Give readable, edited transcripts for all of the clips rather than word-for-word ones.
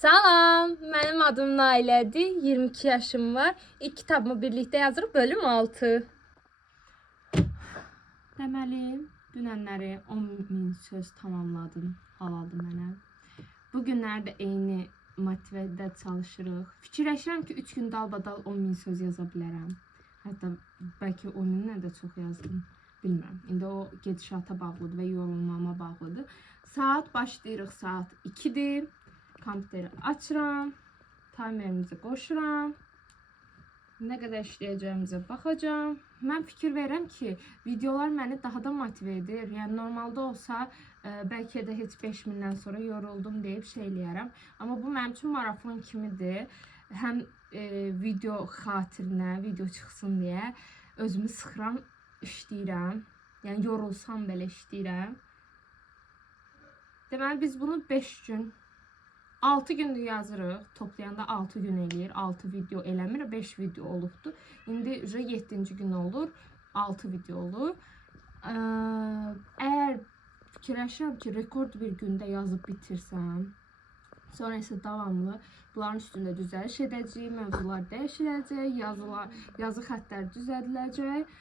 Salam, mənim adım Nailədir, 22 yaşım var. İlk kitabımı birlikdə yazırıq, bölüm 6. Deməli, dünənləri 10.000 söz tamamladım, halaldır mənə. Bu günlərdə eyni motivədə çalışırıq. Fikirləşirəm ki, 3 gün dalbadal 10.000 söz yaza bilərəm. Hətta bəlkə 10.000-dən də çox yazdım, bilmirəm. İndi o gedişata bağlıdır və yorulmama bağlıdır. Saat başlayırıq, saat 2-dir. Kompüteri açıram, timerimizi qoşuram, nə qədər işləyəcəyimizə baxacağım. Mən fikir verirəm ki, videolar məni daha da motive edir. Yəni normalda olsa bəlkə də heç 5.000-dən sonra yoruldum deyib şey eləyərəm. Amma bu mənim üçün marafon kimidir. Həm video xatirinə, video çıxsın deyə özümü sıxıram, işləyirəm. Yəni yorulsam belə işləyirəm. Deməli biz bunu 5 gün 6 gündür yazırıq. Toplayanda 6 gün eləyir. 6 video eləmir. 5 video olubdur. İndi 7-ci gün olur. 6 video olur. Əgər fikirləşirəm ki, rekord bir gündə yazıb bitirsəm, sonra isə davamlı bunların üstündə düzəliş edəcəyik, mövzular dəyişiləcək, yazı xəttlər düzədiləcək.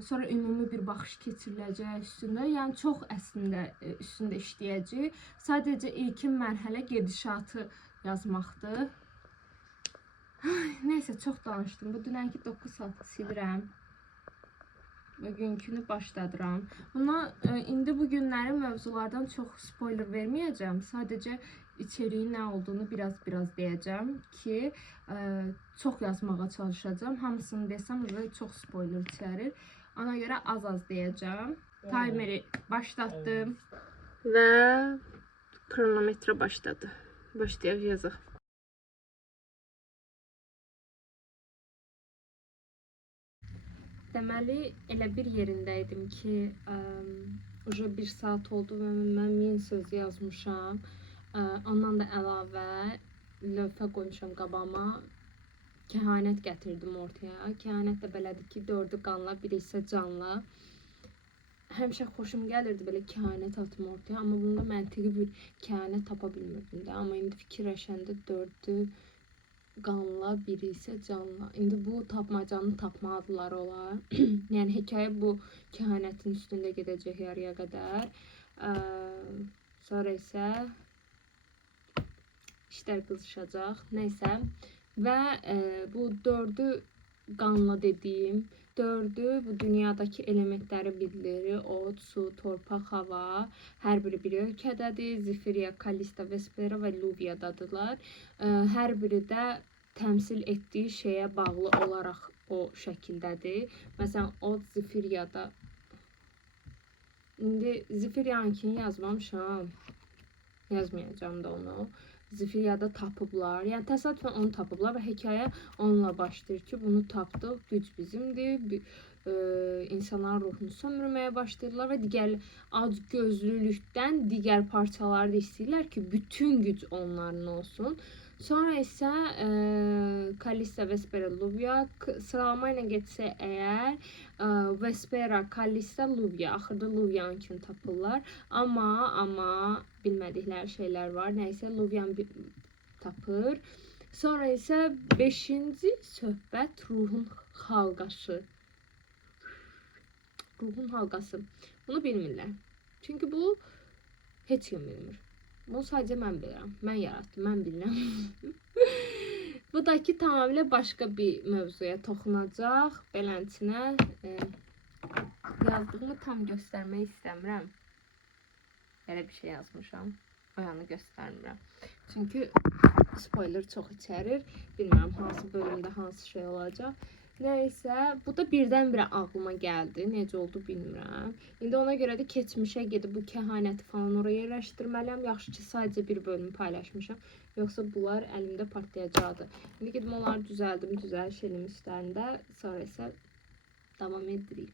Sonra ümumi bir baxış keçiriləcək üstündə. Yəni çox əslində üstündə işləyəcək. Sadəcə ilkin mərhələ gedişatı yazmaqdır. Nəysə çox danışdım. Bu dünənki 9 saatı silirəm. Bugünkünü başladıram. Buna indi bu günləri mövzulardan çox spoiler verməyəcəm. Sadəcə içeriğin nə olduğunu biraz deyəcəm ki, çox yazmağa çalışacağım. Hamısını desəm çox spoiler içərir. Ona görə az deyəcəm. Timeri başlatdım və kronometre başladı. Başlayaq yazaq. Deməli, elə bir yerindəydim ki, уже 1 saat oldu və mən 1000 söz yazmışam. Ondan da əlavə lövhə qoymuşam qabağıma. Kəhanət gətirdim ortaya. Kəhanət də belədir ki, 4'ü qanla, biri isə canla. Həmişə xoşum gəlirdi belə kəhanət atım ortaya, amma bunda məntiqi bir kəhanət tapa bilmirdim də. Amma indi fikirləşəndə 4'ü qanla, biri isə canla. İndi bu tapmacanı tapmadılar olar. Yəni hekayə bu kəhanətin üstündə gedəcək yarıya qədər. Sonra isə işlər qızışacaq. Nəysə. Və bu 4'ü qanla dediyim 4'ü bu dünyadakı elementləri bildirir. Od, su, torpaq, hava. Hər biri bir ölkədədir. Zifiriya, Kalista, Vespera və Luviyadadırlar. Hər biri də təmsil etdiyi şeyə bağlı olaraq o şəkildədir. Məsələn, od Zifiriyada. İndi Zifiriyankini yazmamışam. Yazmayacağım da onu. Zifiriyada tapıblar. Yəni təsadüfən onu tapıblar və hekayə onunla başlayır ki, bunu tapdıq, güc bizimdir. İnsanların ruhunu sömürməyə başlayırlar və digər acgözlülükdən digər parçaları da istəyirlər ki, bütün güc onların olsun. Sonra isə Kalista, Vespera, Luvia sıralama ilə getsə əgər Vespera, Kalista, Luvia. Axırda Luvia'nkini tapırlar. Amma bilmədikləri şeylər var. Nəysə Luvia'nı tapır. Sonra isə 5-ci söhbət ruhun halqası. Ruhun halqası. Bunu bilmirlər. Çünki bu heç kim bilmir. Bunu sadəcə mən bilirəm. Mən yaratdım, mən bilirəm. Bu da ki tamamilə başqa bir mövzuya toxunacaq. Beləsinə yazdığımı tam göstərmək istəmirəm. Belə bir şey yazmışam. O yanı göstərmirəm. Çünki spoiler çox içərir. Bilmirəm hansı bölümdə hansı şey olacaq. Nəysə, bu da birdən-birə ağlıma gəldi. Necə oldu bilmirəm. İndi ona görə də keçmişə gedib bu kəhanəti falan oraya yerləşdirməliyəm. Yaxşı ki, sadəcə bir bölümü paylaşmışam. Yoxsa bunlar əlimdə partlayacaqdı. İndi gedib onları düzəldim, düzəliş elim üstlərində. Sonra isə davam edirik.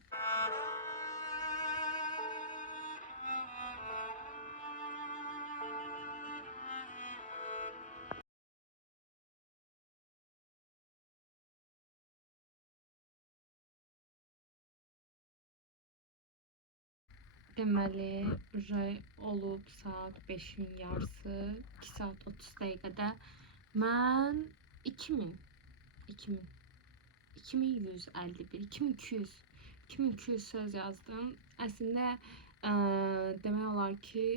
Deməli, olub saat 5-in yarısı, 2 saat 30 dəqiqədə mən 2000, 2000, 2151, 2200, 2200 söz yazdım. Əslində demək olar ki,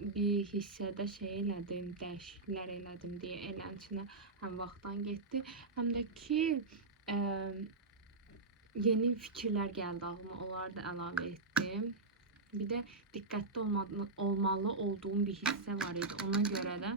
bir hissədə şey elədim, dəyişikliklər elədim deyə eləncə həm vaxtdan getdi, həm də ki yeni fikirlər gəldi ağlıma, onları da əlavə etdim. Bir de dikkatli olmalı olduğum bir hisse var idi. Ona göre de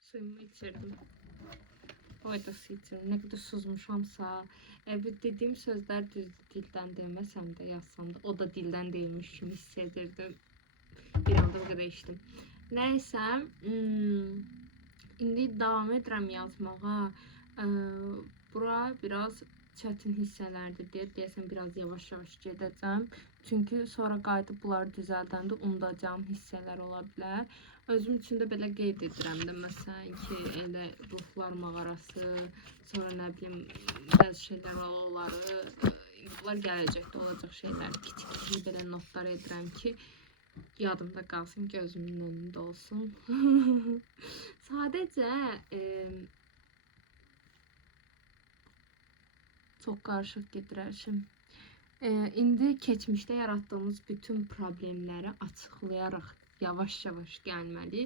suyumu içirdim. Faydası içirdim. Ne kadar susmuşamsa. Evet, dediğim sözler düz dilden demesem de yazsam da o da dilden değilmiş gibi hissedirdim. Bir anda bu kadar içtim. Neyse. İndi devam edirəm yazmağa. Bura biraz çətin hissələrdir deyə deyəsən biraz yavaş-yavaş gedəcəm. Çünki sonra qayıdıb bunları düzəldəndə unudacağım hissələr ola bilər. Özüm üçün də belə qeyd edirəm də, məsələn ki, elə ruhlar mağarası, sonra nə bilim bəzi şeylər onları, bunlar gələcəkdə olacaq şeylər. Kiçik belə notlar edirəm ki, yadımda qalsın, gözümün önündə olsun. Sadəcə çox qarışıq gedir hər şey. İndi keçmişdə yaratdığımız bütün problemləri açıqlayaraq yavaş-yavaş gəlməli.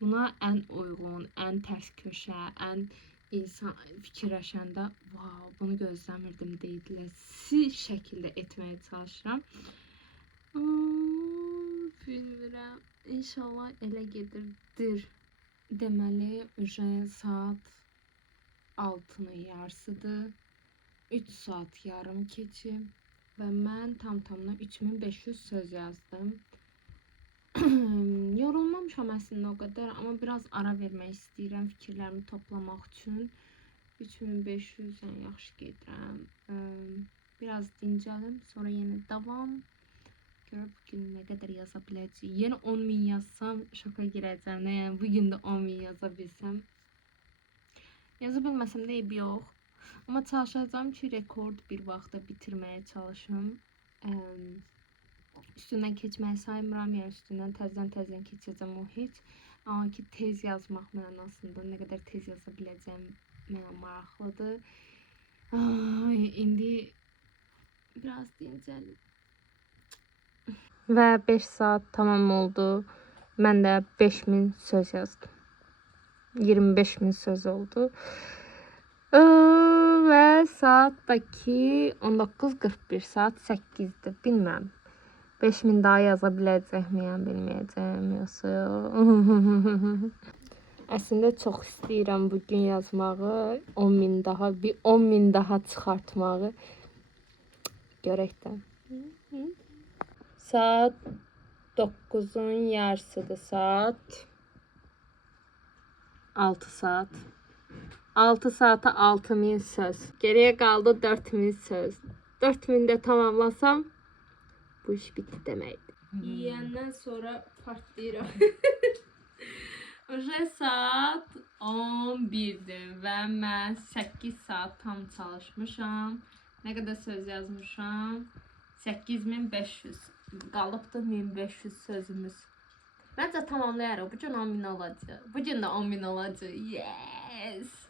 Buna ən uyğun, ən tərs köşə, ən insan fikirləşəndə "Vau, bunu gözləmirdim" deyiləsi şəkildə etməyə çalışıram. Bilmirəm. İnşallah elə gedirdir. Deməli, saat 6'nın yarısıdır. 3 saat yarım keçib və mən tam-tamına 3500 söz yazdım. Yorulmamışam əslində o qədər, amma biraz ara vermək istəyirəm fikirlərimi toplamaq üçün. 3500 yəni yaxşı gedirəm. Biraz dincəlim, sonra yenə davam. Görüb bugün nə qədər yaza biləcəyim. Yenə 10.000 yazsam şoka girəcəm. Yəni bugün də 10.000 yaza bilsəm. Yaza bilməsəm də eybi yox. Amma çalışacağım ki, rekord bir vaxtda bitirməyə çalışım. Üstündən keçməyi saymıram, yəni üstündən təzdən keçəcəm o heç. Amma ki, tez yazmaq mənasında nə qədər tez yaza biləcəm mənə maraqlıdır. İndi biraz dincəlim. Və 5 saat tamam oldu. Mən də 5000 söz yazdım. 25.000 söz oldu. Ve saattaki 19:41, saat 8'dir. Bilmem. 5000 daha yazabiləcək miyəm, bilməyəcəm yoxsa. Əslində çox istəyirəm bugün yazmağı, 10.000 daha, bir 10.000 daha çıxartmağı. Görək də. Saat 9'un yarısıdır saat. 6 saat. 6 saate 6000 söz. Geriye kaldı 4000 söz. 4000 de tamamlasam bu iş bitti deməkdir. Yiyəndən sonra partlayıram. Oje saat 11'dir və mən 8 saat tam çalışmışam. Nə qədər söz yazmışam? 8500. Qalıbdı 1500 sözümüz. Bence tamamlayarıq. Bugün 10.000 olacaq. Bugün də 10.000 olacaq. Yes.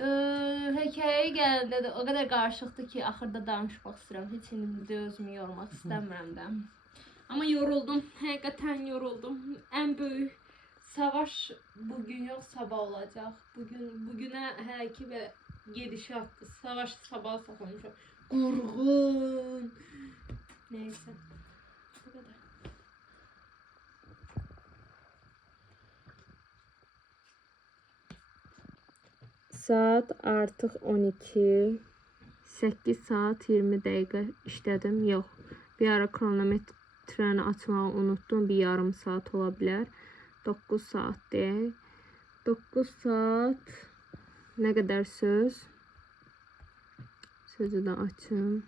Hekayəyə gələndə də o qədər qarışıqdır ki, axırda danışmaq istəyirəm. Heç indi özümü yormaq istəmirəm də. Amma yoruldum. Həqiqətən yoruldum. Ən böyük savaş bugün yox, sabah olacaq. Bugünə hələ ki və gedişatdır. Savaş sabah saxlamışam. Qurğun. Neyse. Bu qədər. Saat artıq 12. 8 saat 20 dəqiqə işlədim. Yox. Bir ara kronometrəni açmağı unuttum. Bir yarım saat ola bilər. 9 saat deyək. 9 saat nə qədər söz? Sözü də açım.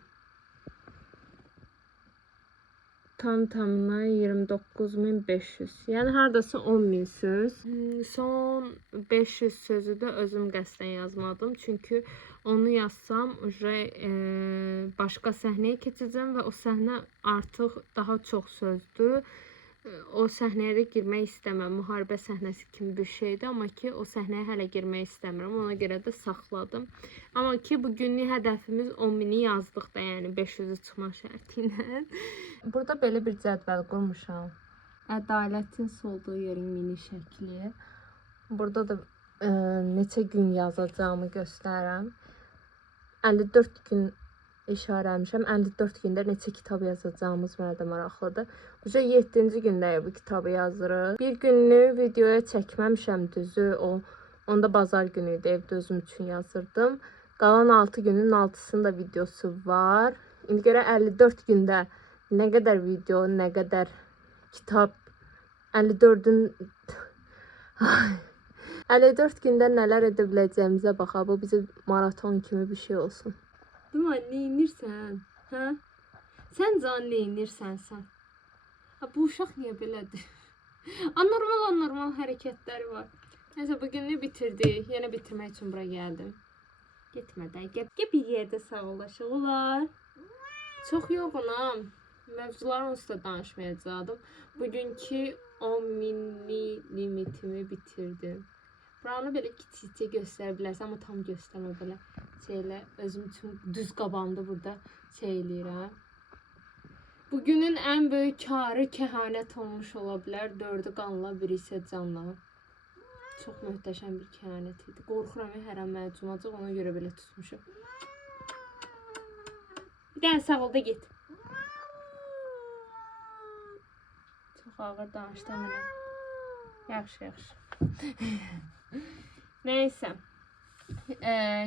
tamına 29.500. Yəni hardasa 10.000 söz. Son 500 sözü də özüm qəsdən yazmadım. Çünki onu yazsam başqa səhnəyə keçəcəm və o səhnə artıq daha çox sözdür. O səhnəyə də girmək istəmirəm. Müharibə səhnəsi kimi bir şeydir, amma ki o səhnəyə hələ girmək istəmirəm. Ona görə də saxladım. Amma ki bu günlük hədəfimiz 10.000-i yazdıq da, yəni 500-ü çıxma şərti ilə. Burada belə bir cədvəl qurmuşam. Ədalətin solduğu yerin mini şəkli. Burada da neçə gün yazacağımı göstərirəm. 54 gün işarələmişəm. 54 gündə neçə kitab yazacağımız mənə də maraqlıdır. 7-ci gündə bu kitabı yazırıq. Bir günlük videoya çəkməmişəm düzü. Onda bazar günü idi, evdə özüm üçün yazırdım. Qalan 6 günün 6'sında videosu var. İndi görə 54 gündə nə qədər video, nə qədər kitab, 54'ün 54 gündə nələr edə biləcəyimizə baxa. Bu bizim maraton kimi bir şey olsun. Değil mi? Ne inirsən? Hə? Sən can ne inirsən sən? Bu uşaq niyə belədir? Anormal hərəkətləri var. Neyse bugünü bitirdik. Yine bitirmək üçün bura gəldim. Getmədən. Gəl bir yerdə sağollaşıq olar. Çox yoğunam. Mövzuların üstə danışmayacaqdım. Bugünkü 10.000 limitimi bitirdim. Buranı belə kiçikcə göstərə bilərsən, amma tam göstərmə belə şeylə. Özüm üçün düz qabağımda burada şey eləyirəm. Bugünün ən böyük karı kəhanət olmuş ola bilər. 4'ü qanla, biri isə canla. Çox möhtəşəm bir kəhanət idi. Qorxuram hər an mənə cumacaq, ona görə belə tutmuşum. Bir dənə sağ ol da get. Çox ağır danışdım mənə. Yaxşı. Neyse.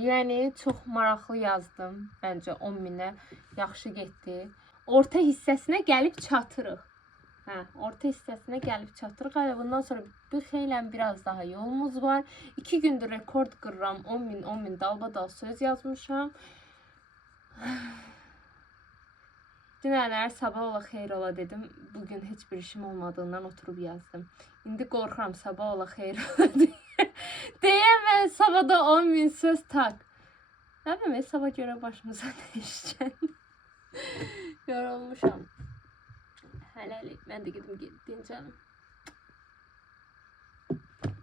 Yəni çox maraqlı yazdım. Bəncə 10.000-ə yaxşı getdi. Orta hissəsinə gəlib çatırıq. Orta hissəsinə gəlib çatırıq. Hələ bundan sonra bir xeylən biraz daha yolumuz var. 2 gündür rekord qırıram. 10.000 dalbadal söz yazmışam. Dünənlər sabah ola xeyir ola dedim. Bugün heç bir işim olmadığından oturub yazdım. İndi qorxuram sabah ola xeyir ola deyə. Deyəmə sabahda 10.000 söz tak. Nə bileyim sabah görə başımıza dəyişəcək. Yorulmuşam. Hələlik mən də gedim dincəlim.